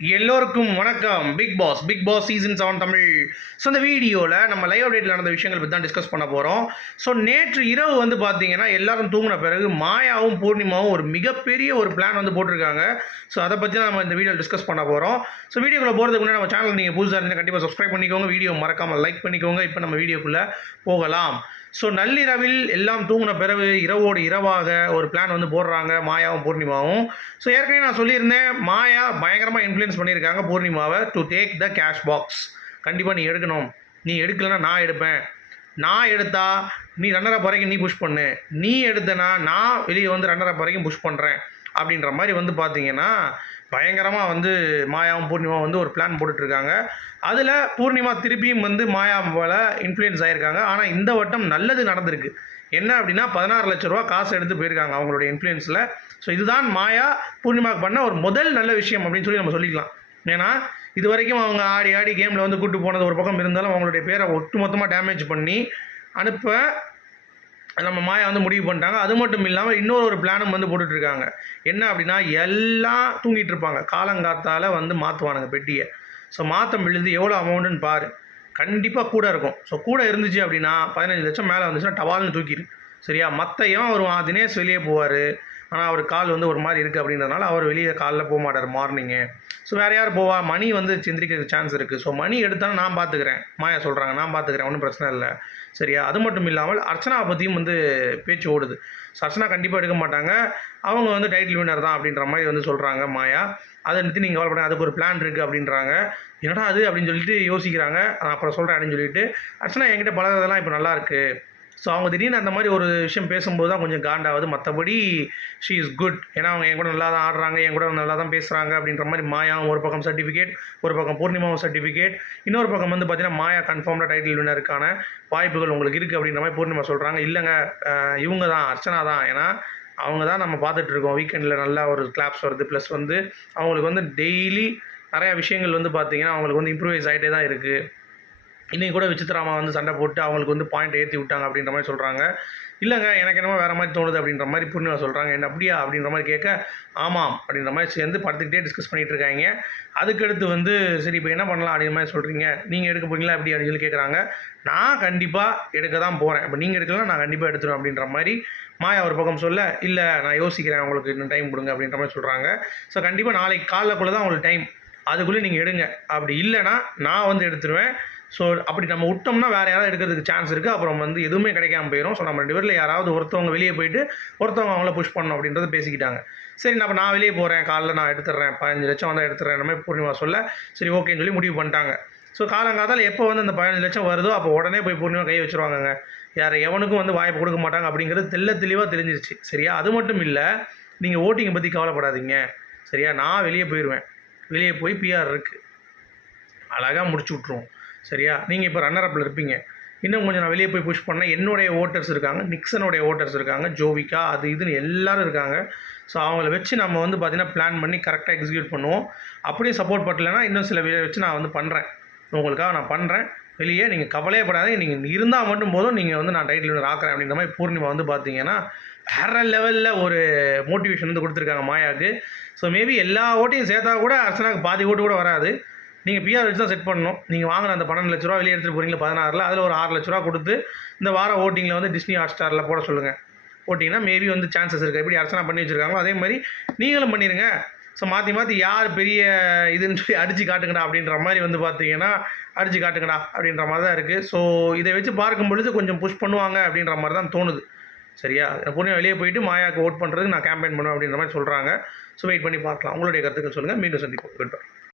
எல்லோருக்கும் வணக்கம். Bigg Boss season 7 Tamil. So இந்த வீடியோவில் நம்ம லைவ் அப்டேட்டில் நடந்த விஷயங்கள் பற்றி தான் டிஸ்கஸ் பண்ண போகிறோம். ஸோ நேற்று இரவு வந்து பார்த்தீங்கன்னா எல்லாரும் தூங்கின பிறகு மாயாவும் பூர்ணிமாவும் ஒரு மிகப்பெரிய ஒரு பிளான் வந்து போட்டிருக்காங்க. ஸோ அதை பற்றி தான் நம்ம இந்த வீடியோ டிஸ்கஸ் பண்ண போகிறோம். ஸோ வீடியோக்குள்ளே போகிறதுக்கு முன்னாடி நம்ம சேனல் நீங்கள் புதுசாக இருந்தால் கண்டிப்பாக சப்ஸ்கிரைப் பண்ணிக்கோங்க, வீடியோ மறக்காமல் லைக் பண்ணிக்கோங்க. இப்போ நம்ம வீடியோக்குள்ளே போகலாம். ஸோ நள்ளிரவில் எல்லாம் தூங்கின பிறகு இரவோடு இரவாக ஒரு பிளான் வந்து போடுறாங்க மாயாவும் பூர்ணிமாவும். ஸோ ஏற்கனவே நான் சொல்லியிருந்தேன், மாயா பயங்கரமாக இன்ஃப்ளூயன்ஸ் பண்ணியிருக்காங்க பூர்ணிமாவை to take the cash box. கண்டிப்பாக நீ எடுக்கணும், நீ எடுக்கலைன்னா நான் எடுப்பேன், நான் எடுத்தா நீ ரன்னர் வரைக்கும் நீ புஷ் பண்ணு, நீ எடுத்தனா நான் வெளியே வந்து ரன்னர் வரைக்கும் புஷ் பண்ணுறேன் அப்படின்ற மாதிரி வந்து பார்த்தீங்கன்னா பயங்கரமாக வந்து மாயாவும் பூர்ணிமா வந்து ஒரு பிளான் போட்டுட்ருக்காங்க. அதில் பூர்ணிமா திருப்பியும் வந்து மாயாவால் இன்ஃப்ளூயன்ஸ் ஆகியிருக்காங்க. ஆனால் இந்த வட்டம் நல்லது நடந்திருக்கு. என்ன அப்படின்னா 16 லட்ச ரூபா காசு எடுத்து போயிருக்காங்க அவங்களுடைய இன்ஃப்ளூயன்ஸில். ஸோ இதுதான் மாயா பூர்ணிமாவுக்கு பண்ண ஒரு முதல் நல்ல விஷயம் அப்படின்னு சொல்லி நம்ம சொல்லிக்கலாம். ஏன்னா இது வரைக்கும் அவங்க ஆடி ஆடி கேமில் வந்து கூட்டு போனது ஒரு பக்கம் இருந்தாலும் அவங்களுடைய பேரை ஒட்டுமொத்தமாக டேமேஜ் பண்ணி அனுப்ப நம்ம மாயா வந்து முடிவு பண்ணிட்டாங்க. அது மட்டும் இல்லாமல் இன்னொரு பிளானும் வந்து போட்டுட்ருக்காங்க. என்ன அப்படின்னா எல்லாம் தூங்கிட்டு இருப்பாங்க, காலங்காத்தால் வந்து மாற்றுவானுங்க பெட்டியை. ஸோ மாற்றம் விழுந்து எவ்வளோ அமௌண்ட்டுன்னு பாரு, கண்டிப்பாக கூட இருக்கும். ஸோ கூட இருந்துச்சு அப்படின்னா 15 லட்சம் மேலே வந்துச்சுன்னா டவால்னு தூக்கிடு. சரியா? மற்றையும் வருவான், தினேஷ் வெளியே போவார். ஆனால் அவர் கால் வந்து ஒரு மாதிரி இருக்குது அப்படின்றதுனால அவர் வெளியே காலில் போக மாட்டார் மார்னிங்கு. ஸோ வேறு யார் போவா? மணி வந்து சிந்திக்கிறதுக்கு சான்ஸ் இருக்குது. ஸோ மணி எடுத்தாலும் நான் பார்த்துக்கிறேன், மாயா சொல்கிறாங்க, நான் பார்த்துக்கிறேன், ஒன்றும் பிரச்சனை இல்லை. சரியா? அது மட்டும் இல்லாமல் அர்ச்சனா பற்றியும் வந்து பேச்சு ஓடுது. ஸோ அர்ச்சனா கண்டிப்பாக எடுக்க மாட்டாங்க, அவங்க வந்து டைட்டில் வின்னர் தான் அப்படின்ற மாதிரி வந்து சொல்கிறாங்க மாயா. அதை எடுத்து நீங்கள் கவலைப்படுங்க, அதுக்கு ஒரு பிளான் இருக்குது அப்படின்றாங்க. என்னடா அது அப்படின்னு சொல்லிட்டு யோசிக்கிறாங்க. நான் அப்புறம் சொல்கிறேன் அப்படின்னு சொல்லிட்டு அர்ச்சனா என்கிட்ட பழகிறதெல்லாம் இப்போ நல்லாயிருக்கு. ஸோ அவங்க திடீர்னு அந்த மாதிரி ஒரு விஷயம் பேசும்போது தான் கொஞ்சம் காண்டாகுது. மற்றபடி ஷீ இஸ் குட். ஏன்னா அவங்க என் கூட நல்லா தான் ஆடுறாங்க, என் கூட நல்லா தான் பேசுகிறாங்க அப்படின்ற மாதிரி மாயாவும் ஒரு பக்கம் சர்டிஃபிகேட், ஒரு பக்கம் பூர்ணிமாவும் சர்டிஃபிகேட், இன்னொரு பக்கம் வந்து பார்த்தீங்கன்னா மாயா கன்ஃபார்ம்டாக டைட்டில் வின்னருக்கான வாய்ப்புகள் உங்களுக்கு இருக்குது அப்படின்ற மாதிரி பூர்ணிமா சொல்கிறாங்க. இல்லைங்க, இவங்க தான், அர்ச்சனா தான். ஏன்னா அவங்க தான் நம்ம பார்த்துட்ருக்கோம், வீக்கெண்டில் நல்லா ஒரு கிளாப்ஸ் வருது. ப்ளஸ் வந்து அவங்களுக்கு வந்து டெய்லி நிறையா விஷயங்கள் வந்து பார்த்திங்கன்னா அவங்களுக்கு வந்து இம்ப்ரூவைஸ் ஆகிட்டே தான் இருக்குது. இன்றைக்கி கூட விசித்ராமா வந்து சண்டை போட்டு அவங்களுக்கு வந்து பாயிண்ட் ஏற்றி விட்டாங்க அப்படின்ற மாதிரி சொல்கிறாங்க. இல்லைங்க, எனக்கு என்னமோ வேறு மாதிரி தோணுது அப்படின்ற மாதிரி பூர்ணிமா சொல்கிறாங்க. என்ன அப்படியா அப்படின்ற மாதிரி கேட்க, ஆமாம் அப்படின்ற மாதிரி சேர்ந்து படுத்துக்கிட்டே டிஸ்கஸ் பண்ணிகிட்டு இருக்காங்க. அதுக்கடுத்து வந்து சரி இப்போ என்ன பண்ணலாம் அப்படின்ற மாதிரி சொல்கிறீங்க, நீங்கள் எடுக்க போகிறீங்களா எப்படி அப்படின்னு சொல்லி கேட்குறாங்க. நான் கண்டிப்பாக எடுக்க தான் போகிறேன், இப்போ நீங்கள் எடுக்கலாம் நான் கண்டிப்பாக எடுத்துருவேன் அப்படின்ற மாதிரி மாயா ஒரு பக்கம் சொல்ல, இல்லை நான் யோசிக்கிறேன், உங்களுக்கு இன்னும் டைம் கொடுங்க அப்படின்ற மாதிரி சொல்கிறாங்க. ஸோ கண்டிப்பாக நாளைக்கு காலைக்குள்ளே தான் உங்களுக்கு டைம், அதுக்குள்ளே நீங்கள் எடுங்க, அப்படி இல்லைனா நான் வந்து எடுத்துருவேன். ஸோ அப்படி நம்ம விட்டோம்னா வேறு யாராவது எடுக்கிறதுக்கு சான்ஸ் இருக்குது. அப்புறம் வந்து எதுவுமே கிடைக்காம போயிடும். ஸோ நம்ம 2 பேரில் யாராவது ஒருத்தவங்க வெளியே போயிட்டு ஒருத்தவங்க அவங்கள புஷ் பண்ணணும் அப்படின்றத பேசிக்கிட்டாங்க. சரி நான் வெளியே போகிறேன், காலைல நான் எடுத்துடுறேன், 15 லட்சம் வந்தால் எடுத்துடுறேன் மாதிரி பூர்ணிமா சொல்ல, சரி ஓகேன்னு சொல்லி முடிவு பண்ணிட்டாங்க. ஸோ காலங்காத்தால் எப்போ வந்து அந்த 15 லட்சம் வருதோ அப்போ உடனே போய் பூர்ணிமா கை வச்சுருவாங்கங்க. யார் எவனுக்கும் வந்து வாய்ப்பு கொடுக்க மாட்டாங்க அப்படிங்கிறது தெளிவாக தெரிஞ்சிருச்சு. சரியா? அது மட்டும் இல்லை, நீங்கள் ஓட்டிங்கை பற்றி கவலைப்படாதீங்க. சரியா? நான் வெளியே போயிடுவேன், வெளியே போய் பிஆர் இருக்குது, அழகாக முடிச்சு விட்ருவோம். சரியா? நீங்கள் இப்போ ரன்னர் அப்பில் இருப்பீங்க, இன்னும் கொஞ்சம் நான் வெளியே போய் புஷ் பண்ணேன், என்னுடைய ஓட்டர்ஸ் இருக்காங்க, நிக்சனுடைய ஓட்டர்ஸ் இருக்காங்க, ஜோவிகா அது இதுன்னு எல்லோரும் இருக்காங்க. ஸோ அவங்கள வச்சு நம்ம வந்து பார்த்திங்கன்னா பிளான் பண்ணி கரெக்டாக எக்ஸிக்யூட் பண்ணுவோம். அப்படியே சப்போர்ட் பண்ணலைன்னா இன்னும் சில வச்சு நான் வந்து பண்ணுறேன், உங்களுக்காக நான் பண்ணுறேன். வெளியே நீங்கள் கவலையே படாதீங்க, நீங்கள் இருந்தால் மட்டும் போதும், நீங்கள் வந்து நான் டைட்டில் வின்னர் ஆக்குறேன் அப்படின்ற மாதிரி பூர்ணிமா வந்து பார்த்தீங்கன்னா வேறு லெவலில் ஒரு மோட்டிவேஷன் வந்து கொடுத்துருக்காங்க மாயாவுக்கு. ஸோ மேபி எல்லா ஓட்டையும் சேர்த்தா கூட அர்ச்சனாவுக்கு பாதி ஓட்டு கூட வராது. நீங்கள் பிஆர் வச்சு தான் செட் பண்ணணும். நீங்கள் வாங்கின அந்த 12 லட்ச ரூபா வெளியே எடுத்துகிட்டு போகிறீங்களா 16ல், அதில் ஒரு 6 லட்ச ரூபா கொடுத்து இந்த வாரம் ஓட்டிங்கில் வந்து டிஸ்னி ஹாட்ஸ்டாரில் போட சொல்லுங்கள். போட்டிங்கன்னா மேபி வந்து சான்சஸ் இருக்குது. எப்படி அர்ச்சனா பண்ணி வச்சுருக்காங்களோ அதே மாதிரி நீங்களும் பண்ணிடுங்க. ஸோ மாற்றி யார் பெரிய இதுன்னு சொல்லி அடித்து காட்டுங்கடா அப்படின்ற மாதிரி வந்து பார்த்தீங்கன்னா அடித்து காட்டுங்கடா அப்படின்ற மாதிரி தான் இருக்குது. ஸோ இதை வச்சு பார்க்கும் பொழுது கொஞ்சம் புஷ் பண்ணுவாங்க அப்படின்ற மாதிரி தான் தோணுது. சரியா? பூர்ணிமா வெளியே போயிட்டு மாயாவுக்கு ஓட் பண்ணுறதுக்கு நான் கேம்பெயின் பண்ணுவேன் அப்படின்ற மாதிரி சொல்கிறாங்க. ஸோ வெயிட் பண்ணி பார்க்கலாம். உங்களுடைய கருத்துக்கள் சொல்லுங்கள். மீண்டும் சந்திப்போம். Good bye.